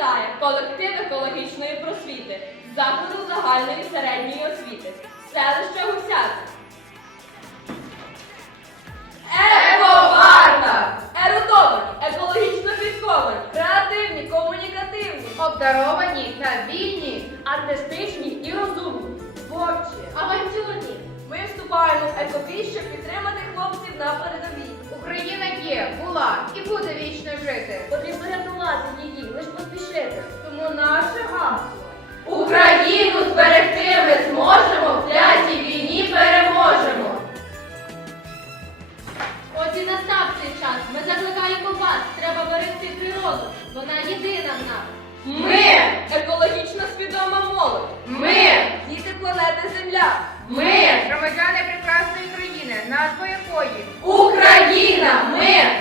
вітає колектив екологічної просвіти, закладу загальної середньої освіти, селища Гусяти. Еко-варта! Ерудовані, екологічно підковані, Креативні, комунікативні, Обдаровані та вільні, артистичні і розумні. творчі. авантюрні. Ми вступаємо в екопіс, щоб підтримати хлопців на передовій. Україна є, була і буде вічно жити. Потрібно рятувати її, лиш поспішити. Тому наше гасло. Україну зберегти ми зможемо, в клятій війні переможемо. Україна, ми,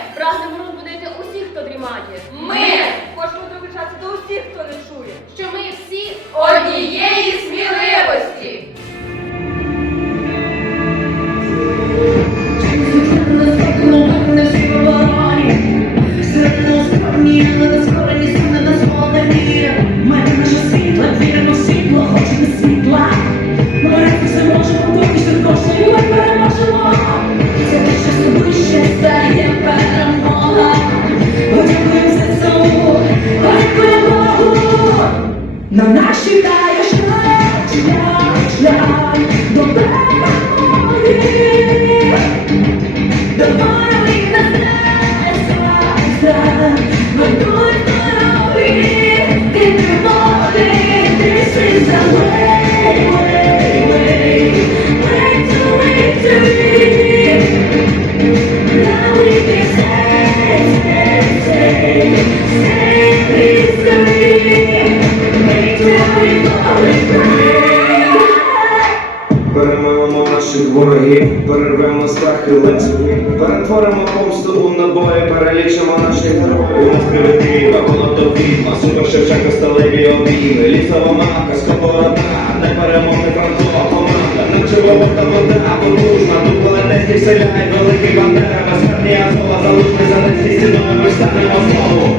привидива, голодові, масово Шевченко сталеві обійми, лісова мака, сковорода, непереможний франкова команда, нечувова та вода, потужна, тут полетецький селяй, великий бандера, безсмертні Азова, залужний за нецький стіною, ми станемо знову.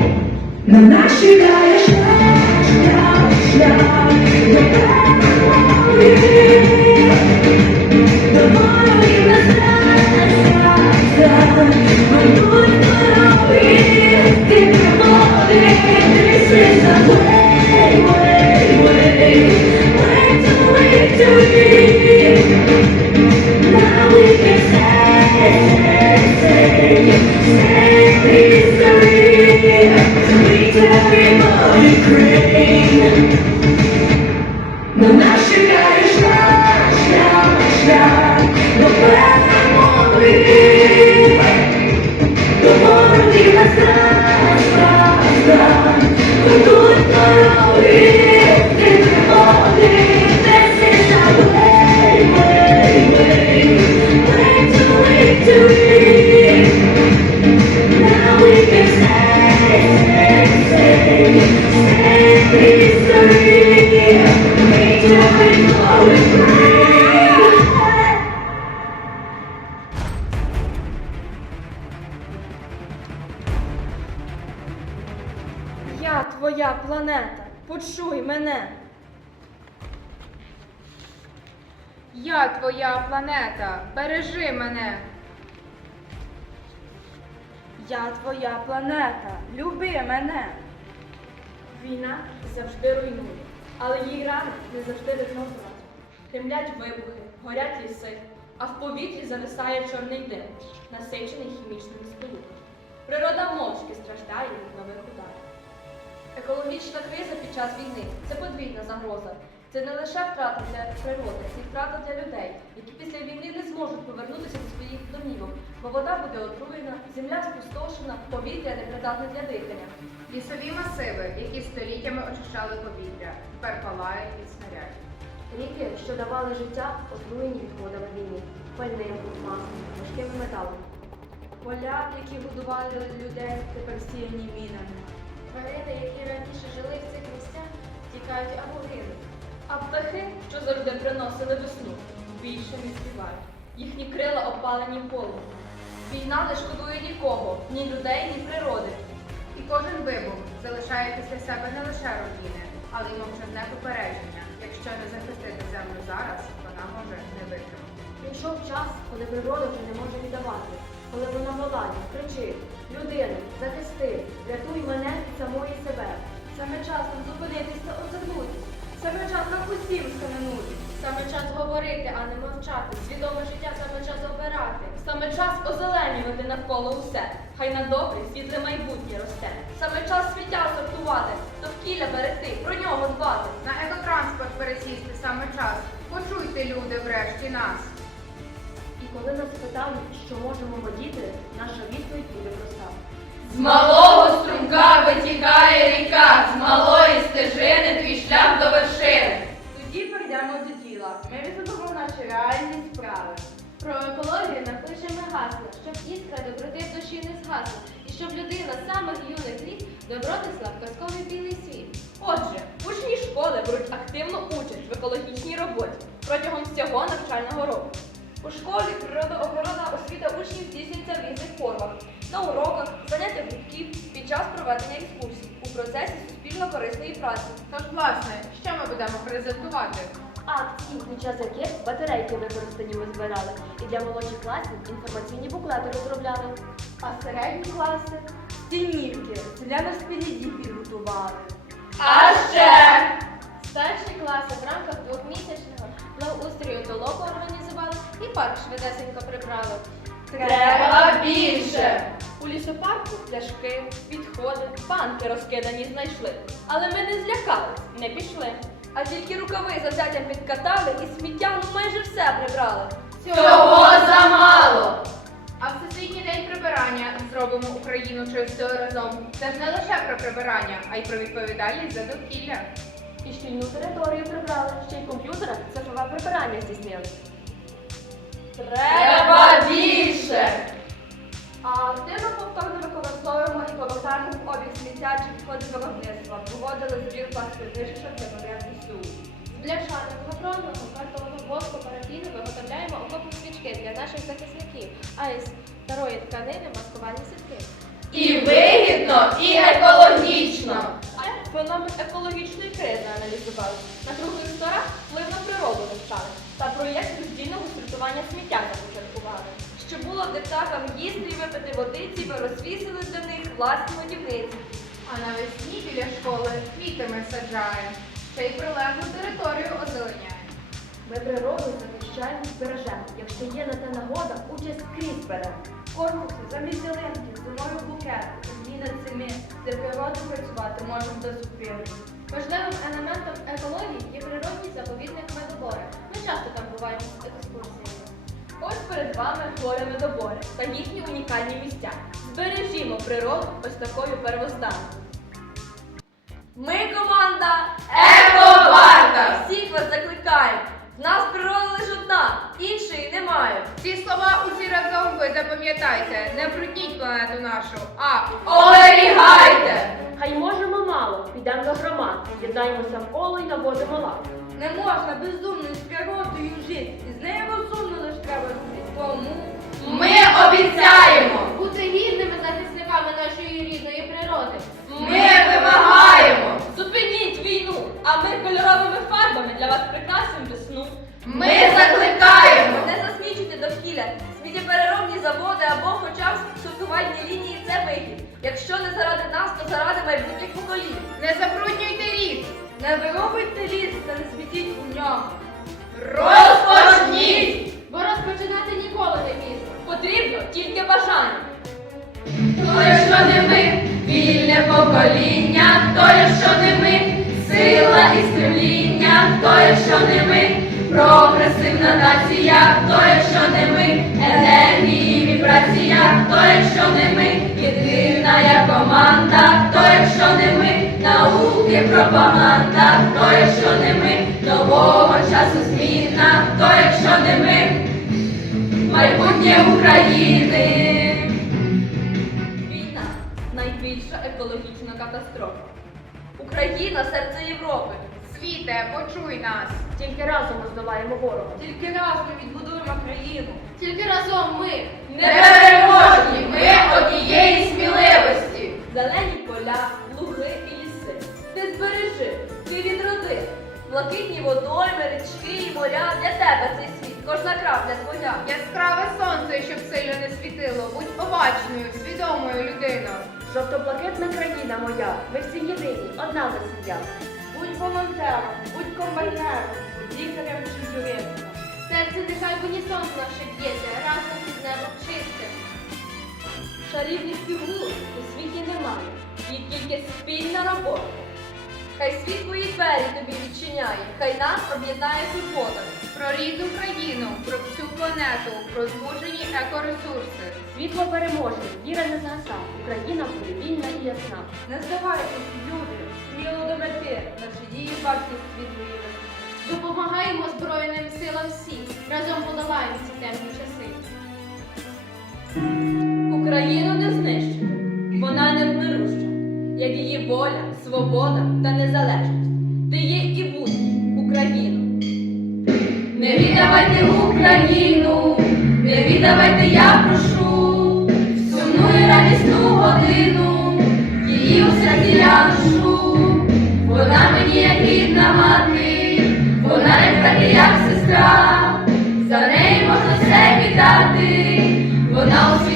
На нас чекає шлях, шлях, шлях до перемоги. Я твоя планета, бережи мене. Я твоя планета, люби мене. Війна завжди руйнує, але її рани не завжди видно зразу. Гремлять вибухи, горять ліси, а в повітрі зависає чорний дим, насичений хімічними сполуками. Природа мовчки страждає від нових ударів. Екологічна криза під час війни це подвійна загроза. Це не лише втрата для природи, це й втрата для людей, які після війни не зможуть повернутися до своїх домівок, бо вода буде отруєна, земля спустошена, повітря непридатне для дихання. Лісові масиви, які століттями очищали повітря, тепер палають від снарядів. Ріки, що давали життя, отруєні відходами війни, пальним, маслом, важкими металами. Поля, які годували людей, тепер сіяні мінами. Тварини, які раніше жили в цих місцях, тікають або гинуть. А птахи, що завжди приносили весну, більше не співають. Їхні крила опалені полум'ям. Війна не шкодує нікого, ні людей, ні природи. І кожен вибух залишає після себе не лише руїни, але й мовчазне попередження. Якщо не захистити землю зараз, вона може не витримати. Прийшов час, коли природа вже не може віддавати, коли вона волає, кричить, людину, захисти, рятуй мене від самої себе. Саме час нам та озирнутись. Саме час нам усім схаменути. Саме час говорити, а не мовчати. Свідоме життя саме час обирати. Саме час озеленювати навколо усе. Хай на добре світле майбутнє росте. Саме час сміття сортувати, довкілля берегти, про нього дбати. На екотранспорт пересісти саме час. Почуйте, люди, врешті нас. І коли нас питають, що можемо водіти, наша відповідь буде проста. З малого струмка витікає ріка, з малої стежини твій шлях до вершини. Тоді перейдемо до діла. Ми віддамо наші реальні справи. Про екологію напишемо гасло, щоб іскра доброти в душі не згасла, і щоб людина з самих юних літ добро несла в казковий білий світ. Отже, учні школи беруть активну участь в екологічній роботі протягом всього навчального року. У школі природоохоронна освіта учнів здійснюється в різних формах на уроках, заняттях гуртків, під час проведення екскурсій у процесі суспільно-корисної праці. Тож, власне, що ми будемо презентувати? Акції, під час яких батарейки використані ми збирали, і для молодших класів інформаційні буклети розробляли. А середні класи стільнівки для розпіліді підготували. А ще старші класи в рамках двохмісячного благоустрою толоку організували і парк швидесенько прибрали. Треба більше! У лісопарку пляшки, відходи, банки розкидані знайшли. Але ми не злякались, не пішли. А тільки рукави завзяттям підкатали і сміття ну майже все прибрали. Цього замало! А Всесвітній день прибирання зробимо Україну чистою разом. Це ж не лише про прибирання, а й про відповідальність за довкілля. І шкільну територію прибрали, ще й в комп'ютерах цифрове прибирання здійснили. Треба більше! Сміття чи відходи з виробництва. Проводили збір пластикнижечок для потреб СУ. З бляшаного, габронного, картоного воску, парафіну виготовляємо окопні свічки для наших захисників, а із старої тканини маскувальні сітки. І вигідно, і екологічно. Феномен екологічної кризи аналізували. На круглих столах вплив на природу вивчали. Та проєкт роздільного сортування сміття започаткували. Щоб було де птахам їсти і випити водиці, ми розвісили для них власні годівниці. А навесні біля школи квіти ми саджаємо. Ще й прилеглу територію озеленяємо. Ми природу захищаємо і бережемо. Якщо є на те нагода, участь скрізь беремо. Конкурси, замість ялинки, зимою букет. Зміни цими, для природи працювати можемо до зупини. Важливим елементом екології є природній заповідник медобори. Ми часто там буваємо з екскурсіями. Ось перед вами хворі медобори та їхні унікальні місця. Збережімо природу ось такою первозданною. Ми команда Ековарта! Всіх вас закликаємо! В нас природа лише одна, іншої немає. Ці слова усі разом ви запам'ятайте. Не брудніть планету нашу, а Оберігайте! Хай можемо мало, підемо до громад, єднаємося в коло і наводимо лад. Не можна бездумною з природою жити, з нею розумно. Тому Ми обіцяємо бути гідними захисниками нашої рідної природи. Ми вимагаємо! Зупиніть війну, а ми кольоровими фарбами для вас прикрасимо весну. Ми закликаємо! Не засмічуйте довкілля. Сміттєпереробні заводи або хоча б сортувальні лінії це вихід. Якщо не заради нас, то заради майбутніх поколінь. не забруднюйте рік. Не виробуйте ліс та не смітіть у ньому. Хто якщо не ми, вільне покоління, хто якщо не ми, сила і стремління, хто якщо не ми, прогресивна нація, хто якщо не ми, енергії вібрація, хто якщо не ми, єдина команда, хто якщо не ми, науки пропаганда, хто якщо не ми, нового часу зміна, хто якщо не ми, майбутнє України. Україна серце Європи. Світе, почуй нас. Тільки разом ми здолаємо ворога. Тільки разом ми відбудуємо країну. Тільки разом ми Непереможні, ми однієї сміливості. Зелені поля, луги і ліси. Ти збережи, ти відроди. Блакитні водойми, річки і моря для тебе цей світ, кожна крапля твоя. Яскраве сонце, щоб сильно не світило. Будь обачною, свідомою людиною. Жовто-блакитна країна моя, ми всі єдині, одна сім'я. Будь волонтером, будь комбайнером, будь лікарем чи юристом. серце нехай в унісон наше б'ється, разом із небом чистим. Шарівних фігур у світі немає, є тільки спільна робота. Хай світ твої двері тобі відчиняє, хай нас об'єднає турбота. Про рідну країну, про всю планету, про збуджені екоресурси. Світло переможе, віра не згаса, Україна буде вільна і ясна. Не здавайтесь, люди, сміло до мети, наші дії бачать світлої весни. Допомагаємо Збройним силам всі, разом подолаємо ці темні часи. Україну не знищити, вона невмируща, як її воля, свобода та незалежність. Ти є і будеш Україну. Не віддавайте Україну, не віддавайте, я прошу, сумну і радісну годину, її у серці я ношу. Вона мені як рідна мати, вона як брат як сестра, за неї можна все віддати, вона у